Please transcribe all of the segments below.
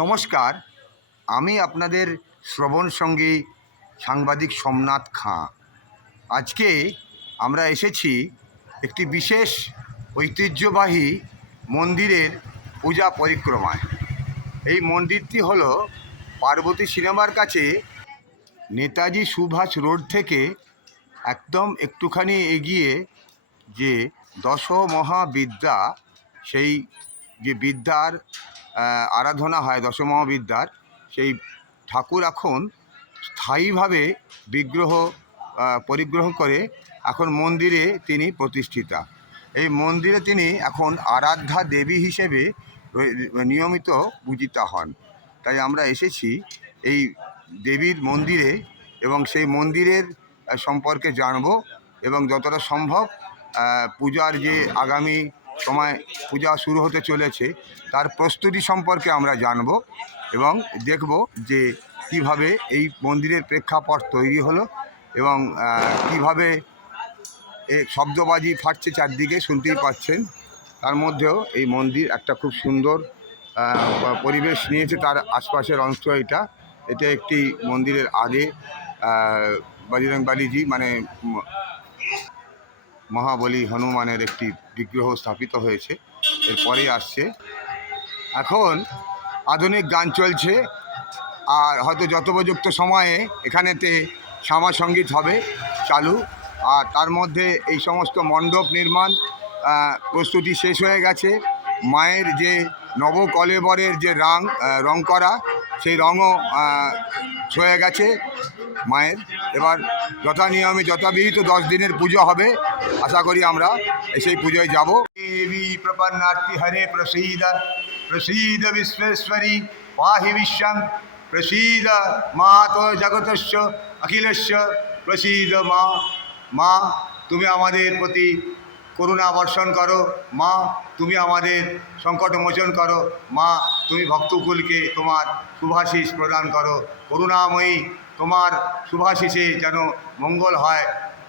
নমস্কার, আমি আপনাদের শ্রবণ সঙ্গী সাংবাদিক সোমনাথ খাঁ। আজকে আমরা এসেছি একটি বিশেষ ঐতিহ্যবাহী মন্দিরের পূজা পরিক্রমায়। এই মন্দিরটি হল পার্বতী সিনেমার কাছে নেতাজি সুভাষ রোড থেকে একদম একটুখানি এগিয়ে যে দশ মহাবিদ্যা সেই যে বিদ্যার আরাধনা হয় দশমহাবিদ্যার, সেই ঠাকুর এখন স্থায়ীভাবে বিগ্রহ পরিগ্রহ করে এখন মন্দিরে তিনি প্রতিষ্ঠিতা। এই মন্দিরে তিনি এখন আরাধ্যা দেবী হিসেবে নিয়মিত পূজিতা হন। তাই আমরা এসেছি এই দেবীর মন্দিরে এবং সেই মন্দিরের সম্পর্কে জানব এবং যতটা সম্ভব পূজার যে আগামী সময় পূজা শুরু হতে চলেছে, তার প্রস্তুতি সম্পর্কে আমরা জানব এবং দেখব যে কীভাবে এই মন্দিরের প্রেক্ষাপট তৈরি হলো এবং কীভাবে এ শব্দবাজি ফাটছে চারদিকে শুনতেই পাচ্ছেন। তার মধ্যেও এই মন্দির একটা খুব সুন্দর পরিবেশ নিয়েছে তার আশপাশের অংশ এটা। এটা একটি মন্দিরের আগে বজরং বালিজি মানে মহাবলী হনুমানের একটি বিগ্রহ স্থাপিত হয়েছে, এরপরে আসছে। এখন আধুনিক গান চলছে, আর হয়তো যথোপযুক্ত সময়ে এখানেতে শ্যামা সংগীত হবে চালু, আর তার মধ্যে এই সমস্ত মণ্ডপ নির্মাণ প্রস্তুতি শেষ হয়ে গেছে। মায়ের যে নবকলেবরের যে রং রং করা, সেই রঙও ছয়ে গেছে মায়ের। এবার যথা নিয়মে যথাবিহিত দশ দিনের পুজো হবে, আশা করি আমরা সেই পুজোয় যাব। দেবী প্রপন্নার্থী হরে প্রসীদ প্রসীদ বিশ্বেশ্বরী, পাহি বিশ্বং প্রসীদ মা তো জগতস্য অখিলস্য প্রসীদ মা মা, তুমি আমাদের প্রতি করুণা বর্ষণ করো, মা, তুমি আমাদের সংকট মোচন করো, মা, তুমি ভক্তকুলকে তোমার শুভাশিস প্রদান করো, করুণাময়ী তোমার শুভাশিসে যেন মঙ্গল হয়।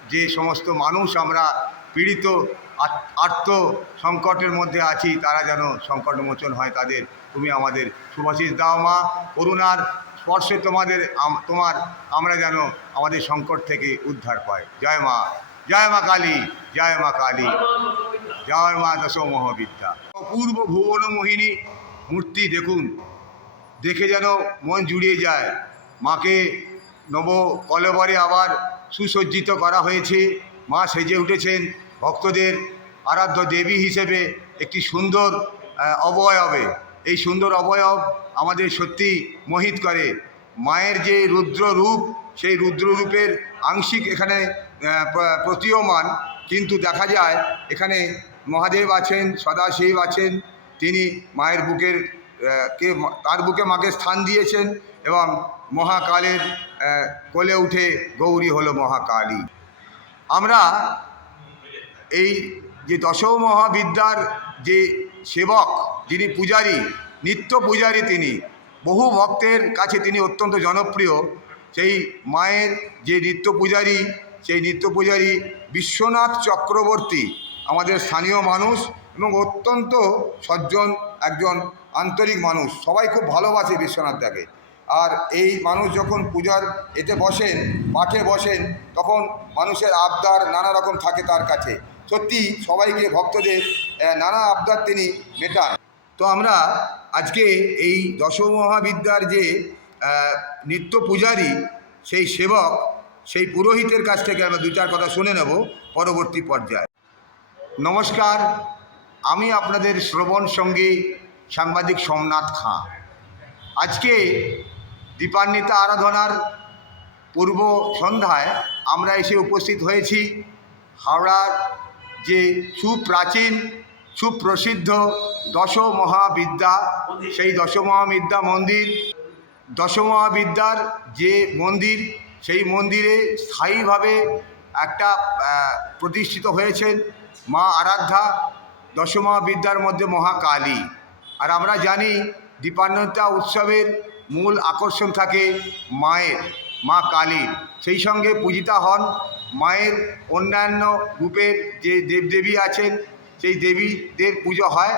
যে সমস্ত মানুষ আমরা পীড়িত, আত- আর্ত সংকটের মধ্যে আছি, তারা যেন সংকট মোচন হয় তাদের। তুমি আমাদের শুভাশিস দাও মা, করুণার স্পর্শে তোমাদের তোমার আমরা যেন আমাদের সংকট থেকে উদ্ধার পাই। জয় মা জয় মা কালী, জয় মা কালী, জয় মা দশ মহাবিদ্যা অপূর্ব ভুবন মোহিনী, মূর্তি দেখুন, দেখে যেন মন জুড়িয়ে যায়। মাকে নব কলেবরে আবার সুসজ্জিত করা হয়েছে। মা সেজে উঠেছেন ভক্তদের আরাধ্য দেবী হিসেবে একটি সুন্দর অবয়বে। এই সুন্দর অবয়ব আমাদের সত্যি মোহিত করে। মায়ের যে রুদ্র রূপ, সেই রুদ্র রূপের আংশিক এখানে প্রতীয়মান। কিন্তু দেখা যায়, এখানে মহাদেব আছেন, সদাশিব আছেন। তিনি মায়ের বুকের কে তার বুকে মাকে স্থান দিয়েছেন এবং মহাকালের কোলে উঠে গৌরী হলো মহাকালী। আমরা এই যে দশ মহাবিদ্যার যে সেবক, যিনি পূজারী, নিত্য পূজারী তিনি, বহু ভক্তের কাছে তিনি অত্যন্ত জনপ্রিয়। সেই মায়ের যে নিত্য পূজারী, সেই নিত্য পূজারী বিশ্বনাথ চক্রবর্তী, আমাদের স্থানীয় মানুষ এবং অত্যন্ত সজ্জন একজন আন্তরিক মানুষ, সবাই খুব ভালোবাসে বিশ্বনাথদাকে। আর এই মানুষ যখন পূজার এতে বসেন, মাঠে বসেন, তখন মানুষের আবদার নানা রকম থাকে তার কাছে। সত্যি সবাইকে ভক্তদের নানা আবদার তিনি মেটান। তো আমরা আজকে এই দশমহাবিদ্যার যে নিত্য পূজারী, সেই সেবক, সেই পুরোহিতের কাছ থেকে আমরা দু চার কথা শুনে নেব পরবর্তী পর্যায়ে। নমস্কার আমি আপনাদের শ্রবণ সঙ্গী সাংবাদিক সোমনাথ খাঁ। আজকে দীপান্বিতা আরাধনার পূর্ব সন্ধ্যায় আমরা এসে উপস্থিত হয়েছি। হাওড়ার যে সুপ্রাচীন, সুপ্রসিদ্ধ দশ মহাবিদ্যা সেই দশ মহাবিদ্যা মন্দির। দশ মহাবিদ্যার যে মন্দির, সেই মন্দিরে স্থায়ীভাবে একটা প্রতিষ্ঠিত হয়েছেন মা আরাধ্যা। দশ বিদ্যার মধ্যে মহাকালী। আর আমরা জানি দীপান্বিতা উৎসবের মূল আকর্ষণ থাকে মায়ের, মা কালীর। সেই সঙ্গে পূজিতা হন মায়ের অন্যান্য রূপের যে দেবদেবী আছেন, সেই দেবীদের পুজো হয়।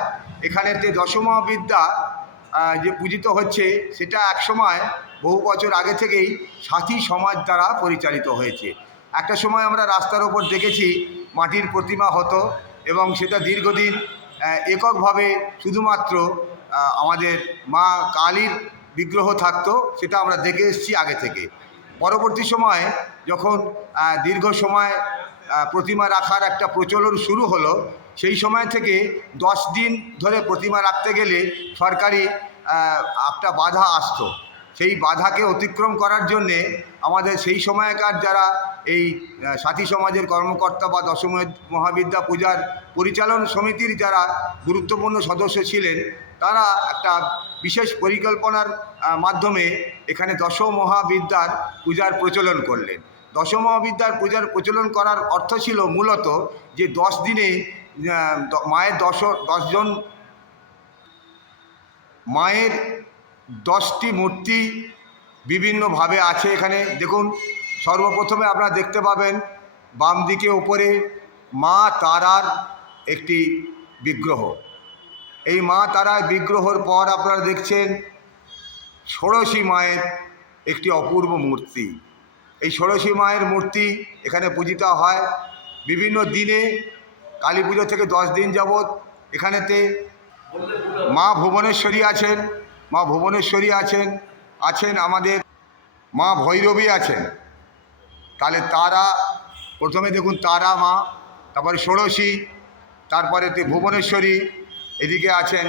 এখানে যে দশমহাবিদ্যা বিদ্যা যে পূজিত হচ্ছে, সেটা একসময় বহু বছর আগে থেকেই সাথী সমাজ দ্বারা পরিচালিত হয়েছে। একটা সময় আমরা রাস্তার ওপর দেখেছি মাটির প্রতিমা হতো এবং সেটা দীর্ঘদিন এককভাবে শুধুমাত্র আমাদের মা কালীর বিগ্রহ থাকতো, সেটা আমরা দেখে এসেছি আগে থেকে। পরবর্তী সময়ে যখন দীর্ঘ সময় প্রতিমা রাখার একটা প্রচলন শুরু হলো, সেই সময় থেকে দশ দিন ধরে প্রতিমা রাখতে গেলে সরকারি একটা বাধা আসতো। সেই বাধাকে অতিক্রম করার জন্যে আমাদের সেই সময়কার যারা এই সাথী সমাজের কর্মকর্তা বা দশম মহাবিদ্যা পূজার পরিচালন সমিতির যারা গুরুত্বপূর্ণ সদস্য ছিলেন, তারা একটা বিশেষ পরিকল্পনার মাধ্যমে এখানে দশ মহাবিদ্যার পূজার প্রচলন করলেন। দশ মহাবিদ্যার পূজার প্রচলন করার অর্থ ছিল মূলত যে দশ দিনে মায়ের দশ দশজন মায়ের দশটি মূর্তি বিভিন্নভাবে আছে এখানে। দেখুন, সর্বপ্রথমে আপনারা দেখতে পাবেন বাম দিকে ওপরে মা তারার একটি বিগ্রহ। এই মা তারার বিগ্রহর পর আপনারা দেখছেন ষোড়শী মায়ের একটি অপূর্ব মূর্তি। এই ষোড়শী মায়ের মূর্তি এখানে পূজিত হয়। বিভিন্ন দিনে, কালী পুজো থেকে দশ দিন যাবৎ এখানেতে মা ভুবনেশ্বরী আছেন, মা ভুবনেশ্বরী আছেন। আছেন আমাদের মা ভৈরবী আছেন। তাহলে তারা প্রথমে দেখুন তারা মা তারপরে ষোড়শী তারপরে ভুবনেশ্বরী এদিকে আছেন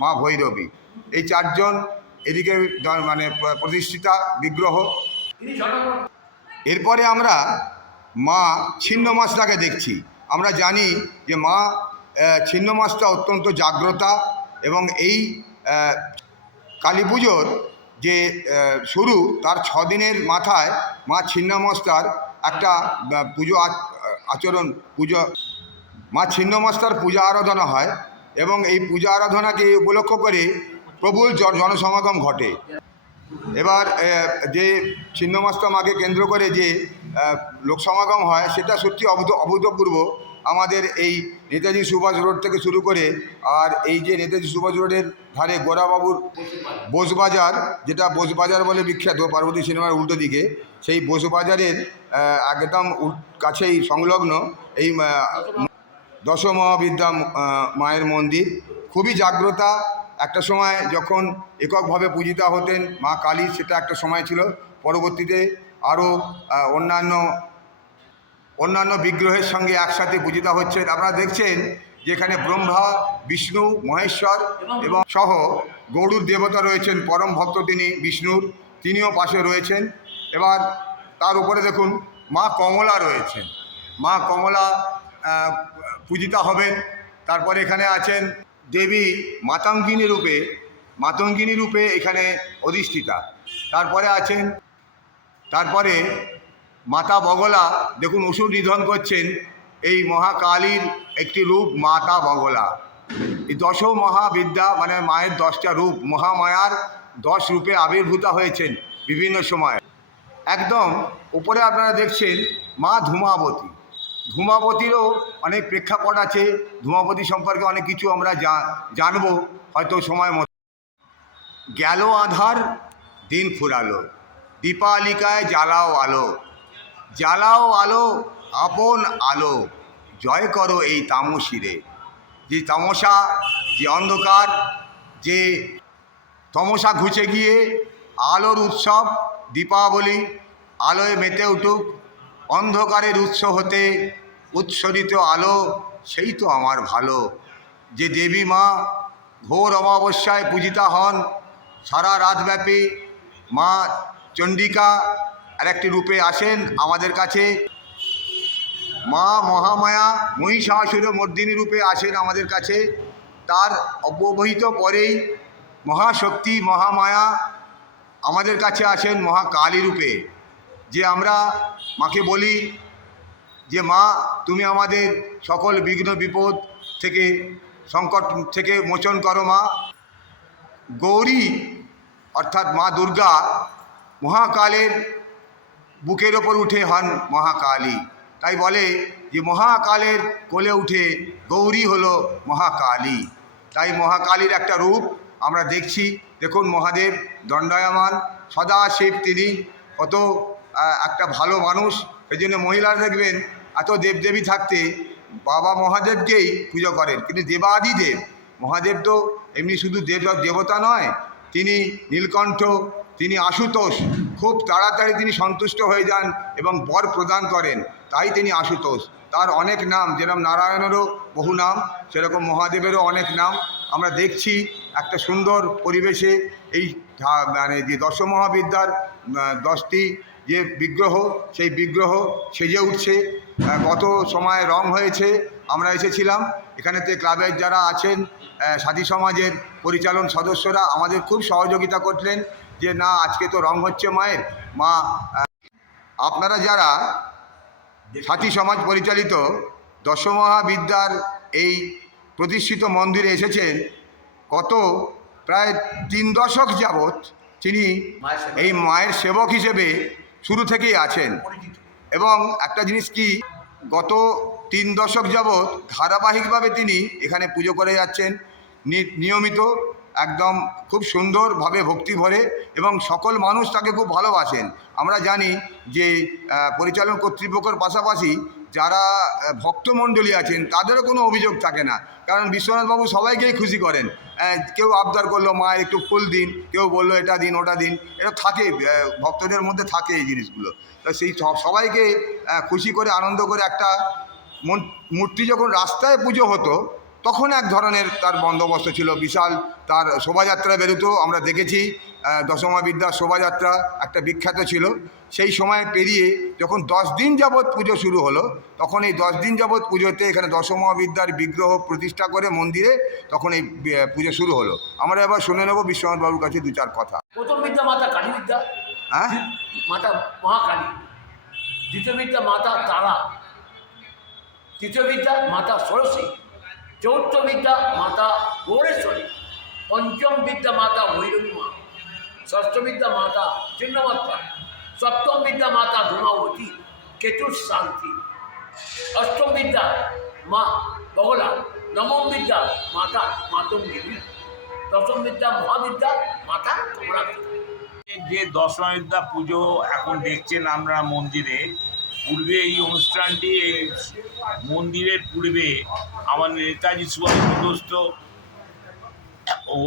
মা ভৈরবী। এই চারজন এদিকে মানে প্রতিষ্ঠিতা বিগ্রহ। এরপরে আমরা মা ছিন্নমাসটাকে দেখছি। আমরা জানি যে মা আহ, ছিন্নমাসটা অত্যন্ত জাগ্রতা এবং এই কালী পুজোর যে শুরু, তার ছ দিনের মাথায় মা ছিন্নমস্তার একটা পুজো আচরণ, পুজো, মা ছিন্নমস্তার পূজা আরাধনা হয় এবং এই পূজা আরাধনাকে উপলক্ষ করে প্রবল জন- জনসমাগম ঘটে। এবার যে ছিন্নমাস্তা মাকে কেন্দ্র করে যে লোকসমাগম হয়, সেটা সত্যি অভূত, অভূতপূর্ব। আমাদের এই নেতাজি সুভাষ রোড থেকে শুরু করে আর এই যে নেতাজি সুভাষ রোডের ধারে গোরাবাবুর বোসবাজার, যেটা বোসবাজার বলে বিখ্যাত, পার্বতী সিনেমার উল্টো দিকে, সেই বোসবাজারের একদম কাছেই সংলগ্ন এই দশমহাবিদ্যা মায়ের মন্দির। খুবই জাগ্রতা। একটা সময় যখন এককভাবে পূজিতা হতেন মা কালী, সেটা একটা সময় ছিল। পরবর্তীতে আরও অন্যান্য অন্যান্য বিগ্রহের সঙ্গে একসাথে পূজিতা হচ্ছে আপনারা দেখছেন যেখানে ব্রহ্মা বিষ্ণু মহেশ্বর এবং সহ গৌড়ুর দেবতা রয়েছেন পরম ভক্ত তিনি বিষ্ণুর তিনিও পাশে রয়েছেন। এবার তার উপরে দেখুন মা কমলা রয়েছেন। মা কমলা পূজিতা হবেন। তারপরে এখানে আছেন দেবী মাতাঙ্গিনী রূপে মাতঙ্গিনী রূপে এখানে অধিষ্ঠিতা। তারপরে আছেন তারপরে মাতা বগলা, দেখুন ওষুধ নিধন করছেন, এই মহাকালীর একটি রূপ মাতা বগলা। এই দশ মহাবিদ্যা মানে মায়ের দশটা রূপ, মহামায়ার দশ রূপে আবির্ভূতা হয়েছেন বিভিন্ন সময়। একদম উপরে আপনারা দেখছেন মা ধূমাবতী। ধূমাবতীরও অনেক প্রেক্ষাপট আছে, ধূমাবতী সম্পর্কে অনেক কিছু আমরা জানব, হয়তো সময় মতো। গেল আধার, দিন ফুরালো। দীপালিকায় জ্বালাও আলো। জ্বালাও আলো, আপন আলো। জয় করো এই তামসিরে। যে তামসা, যে অন্ধকার, যে তমসা ঘুচে গিয়ে আলোর উৎসব, দীপাবলি, আলোয় মেতে উঠুক, অন্ধকারের উৎস হতে উৎসরিত আলো, সেই তো আমার ভালো। যে দেবী মা ঘোর অমাবস্যায় পূজিতা হন, সারা রাতব্যাপী মা চণ্ডিকা আর একটি রূপে আসেন আমাদের কাছে। মা মহামায়া মহিষাসুর মর্দিনী রূপে আসেন আমাদের কাছে। তার অব্যবহিত পরেই মহাশক্তি মহামায়া আমাদের কাছে আসেন মহাকালী রূপে। যে আমরা মাকে বলি যে, মা, তুমি আমাদের সকল বিঘ্ন বিপদ থেকে সংকট থেকে মোচন করো, মা। গৌরী, অর্থাৎ মা দুর্গা, মহাকালের বুকের ওপর উঠে হন মহাকালী। তাই বলে যে, মহাকালের কোলে উঠে গৌরী হলো মহাকালী। তাই মহাকালীর একটা রূপ আমরা দেখছি। দেখুন মহাদেব দণ্ডায়মান সদা শিব তিনি। কত একটা ভালো মানুষ। এই জন্য মহিলারা দেখবেন, এত দেবদেবী থাকতে বাবা মহাদেবকেই পুজো করেন। কিন্তু দেবাদি দেব মহাদেব তো এমনি শুধু দেব, দেবতা নয়, তিনি নীলকণ্ঠ, তিনি আশুতোষ খুব তাড়াতাড়ি তিনি সন্তুষ্ট হয়ে যান এবং বর প্রদান করেন। তাই তিনি আশুতোষ। তার অনেক নাম, যেরকম নারায়ণেরও বহু নাম, সেরকম মহাদেবেরও অনেক নাম। আমরা দেখছি একটা সুন্দর পরিবেশে এই মানে যে দশ মহাবিদ্যার দশটি যে বিগ্রহ, সেই বিগ্রহ সেজে উঠছে। গত সময় রং হয়েছে, আমরা এসেছিলাম। এখানেতে ক্লাবের যারা আছেন সাথী সমাজের পরিচালন সদস্যরা আমাদের খুব সহযোগিতা করলেন। যে না আজকে তো রং হচ্ছে মায়ের। মা আপনারা যারা সাথী সমাজ পরিচালিত দশমহাবিদ্যার এই প্রতিষ্ঠিত মন্দিরে এসেছেন কত প্রায় তিন দশক যাবৎ তিনি এই মায়ের সেবক হিসেবে শুরু থেকেই আছেন। এবং একটা জিনিস কি গত তিন দশক যাবৎ ধারাবাহিকভাবে তিনি এখানে পুজো করে যাচ্ছেন নিয়মিত একদম খুব সুন্দরভাবে ভক্তি ভরে এবং সকল মানুষ তাকে খুব ভালোবাসেন। আমরা জানি যে পরিচালন কর্তৃপক্ষের পাশাপাশি যারা ভক্তমণ্ডলী আছেন, তাদেরও কোনো অভিযোগ থাকে না। কারণ বিশ্বনাথবাবু সবাইকেই খুশি করেন। কেউ আবদার করল, মা, একটু ফুল দিন। কেউ বলল, এটা দিন, ওটা দিন। এটা থাকে ভক্তদের মধ্যে থাকে এই জিনিসগুলো। তো সেই সব- সবাইকে খুশি করে, আনন্দ করে একটা মূর্তি যখন রাস্তায় পুজো হতো তখন এক ধরনের তার বন্দোবস্ত ছিল বিশাল। তার শোভাযাত্রা বেরোতো আমরা দেখেছি দশমা বিদ্যার শোভাযাত্রা একটা বিখ্যাত ছিল। সেই সময় পেরিয়ে যখন দশ দিন যাবৎ পুজো শুরু হলো তখন এই দশ দিন যাবৎ পুজোতে এখানে দশমা বিদ্যার বিগ্রহ প্রতিষ্ঠা করে মন্দিরে তখন এই পুজো শুরু হলো। আমরা এবার শুনে নেব বিশ্বনাথ বাবুর কাছে দু চার কথা। প্রথম বিদ্যা মাতা কালী বিদ্যা হ্যাঁ? মাতা মহাকালী। দ্বিতীয় বিদ্যা মাতা তারা। তৃতীয় বিদ্যা মাতা সরস্বতী। চতুর্থ বিদ্যা মাতা গৌরেশ্বরী পঞ্চম বিদ্যা মাতা ভৈরবী মা। ষষ্ঠ বিদ্যা মাতা চিহ্নমাত্রা সপ্তম বিদ্যা মাতা ধূমাবতী শান্তি। অষ্টম বিদ্যা মা বগলা। নবম বিদ্যা মাতা মাতঙ্গিনী। দশম বিদ্যা মহাবিদ্যা মাতা কমলাকালী যে দশমবিদ্যা পুজো এখন দেখছেন আমরা মন্দিরে পূর্বে এই অনুষ্ঠানটি এই মন্দিরের পূর্বে আমার নেতাজি সুভাষ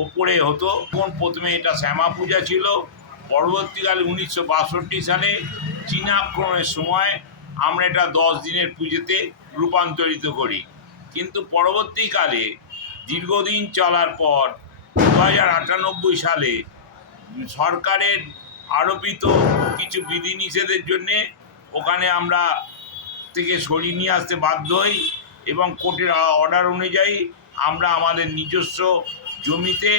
ওপরে হতো কোন প্রথমে এটা শ্যামা পূজা ছিল। পরবর্তীকালে উনিশশো বাষট্টি সালে চীনা আক্রমণের সময় আমরা এটা দশ দিনের পুজোতে রূপান্তরিত করি। কিন্তু পরবর্তীকালে দীর্ঘদিন চলার পর দু আটানব্বই সালে সরকারের আরোপিত কিছু বিধিনিষেধের জন্যে ওখানে আমরা থেকে সরিয়ে নিয়ে আসতে বাধ্য হই এবং কোর্টের অর্ডার অনুযায়ী আমরা আমাদের নিজস্ব জমিতে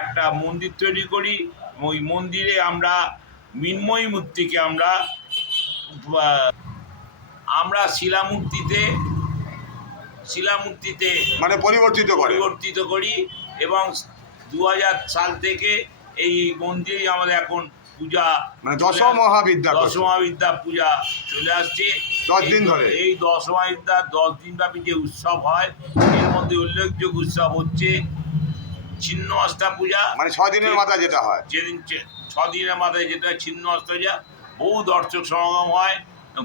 একটা মন্দির তৈরি করি। ওই মন্দিরে আমরা মিন্ময়ী মূর্তিকে আমরা আমরা শিলামূর্তিতে শিলামূর্তিতে মানে পরিবর্তিত পরিবর্তিত করি এবং দু হাজার সাল থেকে এই মন্দিরই আমাদের এখন পূজা মানে দশমহাবিদ্যা করছে। দশমহাবিদ্যা পূজা চলে আসছে। দশ দিন এই- ধরে। এই দশ দিন ব্যাপী যে উৎসব হয় এর মধ্যে উল্লেখযোগ্য উৎসব হচ্ছে ছিন্ন অষ্টা পূজা। মানে ছ দিনের মাথায় যেটা হয়। যেদিন ছ দিনের মাথায় যেটা ছিন্ন অষ্টা যা বহু দর্শক সমাগম হয়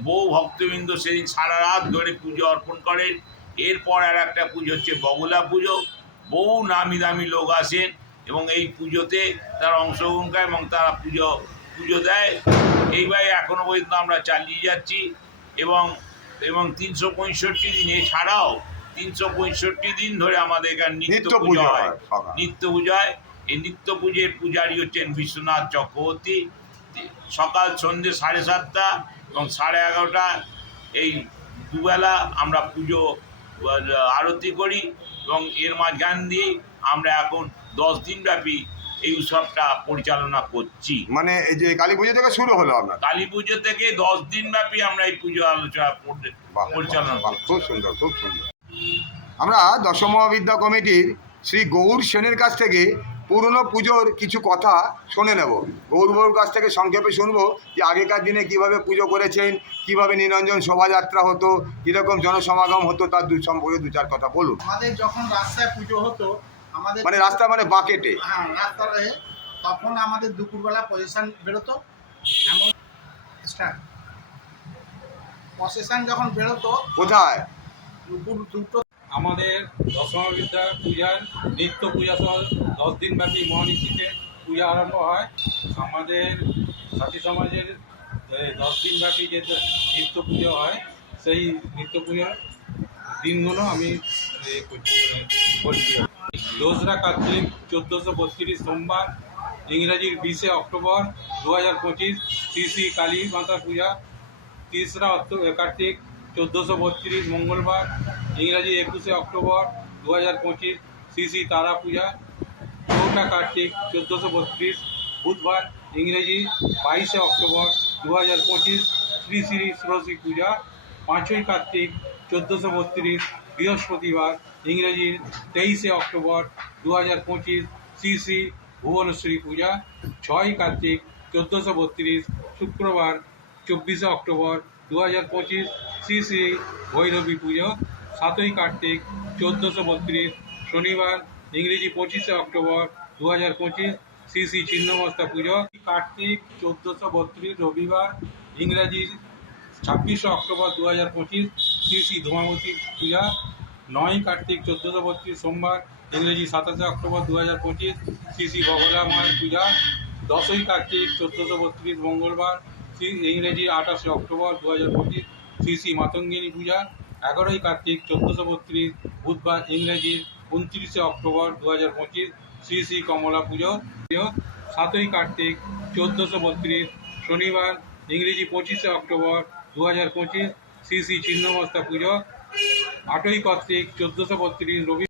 বহু ভক্তবৃন্দ সেদিন সারা রাত ধরে পুজো অর্পণ করেন। এরপর আর একটা পুজো হচ্ছে বগলা পুজো। বহু নামি দামি লোক আসেন। এবং এই পুজোতে তারা অংশগ্রহণ করে এবং তারা পুজো পুজো দেয়। এইভাবে এখনও পর্যন্ত আমরা চালিয়ে যাচ্ছি এবং এবং তিনশো পঁয়ষট্টি দিন এছাড়াও তিনশো পঁয়ষট্টি দিন ধরে আমাদের এখানে নিত্য পুজো হয়। নিত্য পুজো হয়। এই নিত্য পুজোর পূজারী হচ্ছেন বিশ্বনাথ চক্রবর্তী। সকাল সন্ধ্যে সাড়ে সাতটা এবং সাড়ে এগারোটা এই দুবেলা আমরা পুজো আরতি করি এবং এর মাঝখান দিয়ে আমরা এখন দশ দিন ব্যাপী এই উৎসবটা পরিচালনা করছি। মানে এই যে কালী পুজো থেকে শুরু হলো আপনার? কালী পুজো থেকে দশ দিন ব্যাপী আমরা এই পুজো আলোচনা পরি- পরিচালনা খুব সুন্দর খুব সুন্দর। আমরা দশমহাবিদ্যা কমিটির শ্রী গৌর সেনের কাছ থেকে পুরনো পুজোর কিছু কথা শুনে নেব। গৌরবাবুর কাছ থেকে সংক্ষেপে শুনব যে আগেকার দিনে কীভাবে পুজো করেছেন কীভাবে নিরঞ্জন শোভাযাত্রা হতো কীরকম জনসমাগম হতো তার দু সম্পর্কে দু চার কথা বলুন। আমাদের যখন রাস্তায় পুজো হতো আমাদের মানে রাস্তা মানে বাকেটে। হ্যাঁ রাস্তা রয়ে তখন আমাদের দুপুরবেলা পজিশন বেরোতো। এমন প্রসেশন যখন বেরোতো কোথায়? দুপুর দুটো আমাদের দশমা বিদ্যা পূজার নিত্য পূজা সহ দশ দিন ব্যাপী মহানিশিতে পূজা আরম্ভ হয়। আমাদের সাথী সমাজের দশ দিন ব্যাপী যে নিত্য পুজো হয় সেই নিত্য পুজোর দিনগুলো আমি করছি, বলছি দোসরা কার্তিক, চোদ্দোশো বত্রিশ সোমবার ইংরাজির বিশে অক্টোবর দু হাজার পঁচিশ, শ্রী শ্রী কালী মাতা পূজা। তিসরা কার্তিক, চোদ্দোশো বত্রিশ মঙ্গলবার, ইংরাজি একুশে অক্টোবর দু হাজার পঁচিশ, শ্রী শ্রী তারা পূজা। চৌঠা কার্তিক, চোদ্দোশো বত্রিশ বুধবার, ইংরেজি বাইশে অক্টোবর দু হাজার পঁচিশ, শ্রী শ্রী ষোড়শী পূজা। পাঁচই কার্তিক, চোদ্দোশো বত্রিশ বৃহস্পতিবার ইংরেজি তেইশে অক্টোবর দু হাজার পঁচিশ শ্রী শ্রী ভুবনেশ্বরী পূজা, ছয় কার্তিক চোদ্দোশো বত্রিশ শুক্রবার চব্বিশে অক্টোবর দু হাজার পঁচিশ শ্রী শ্রী ভৈরবী পুজো, সাতই কার্তিক চোদ্দোশো বত্রিশ শনিবার ইংরেজি পঁচিশে অক্টোবর দু হাজার পঁচিশ শ্রী শ্রী ছিন্নমস্তা পুজো, কার্তিক চোদ্দোশো বত্রিশ রবিবার ইংরাজি ছাব্বিশে অক্টোবর দু হাজার পঁচিশ শ্রী ধূমাবতী পূজা, নয় কার্তিক চোদ্দোশো বত্রিশ সোমবার, ইংরেজি সাতাশে অক্টোবর দু হাজার পঁচিশ, শ্রী শ্রী বগলা মায়ের পূজা, দশই কার্তিক চোদ্দোশো বত্রিশ মঙ্গলবার, শ্রী ইংরেজি আঠাশে অক্টোবর দু হাজার পঁচিশ, শ্রী শ্রী মাতঙ্গিনী পূজা, এগারোই কার্তিক চোদ্দোশো বত্রিশ বুধবার, ইংরেজি উনত্রিশে অক্টোবর দু হাজার পঁচিশ, শ্রী শ্রী কমলা পুজো, সাতই কার্তিক চোদ্দোশো বত্রিশ শনিবার, ইংরেজি পঁচিশে অক্টোবর দু হাজার পঁচিশ শ্রী শ্রী ছিন্নমস্তা পুজো। আটই কার্তিক চোদ্দোশো বত্রিশ রবি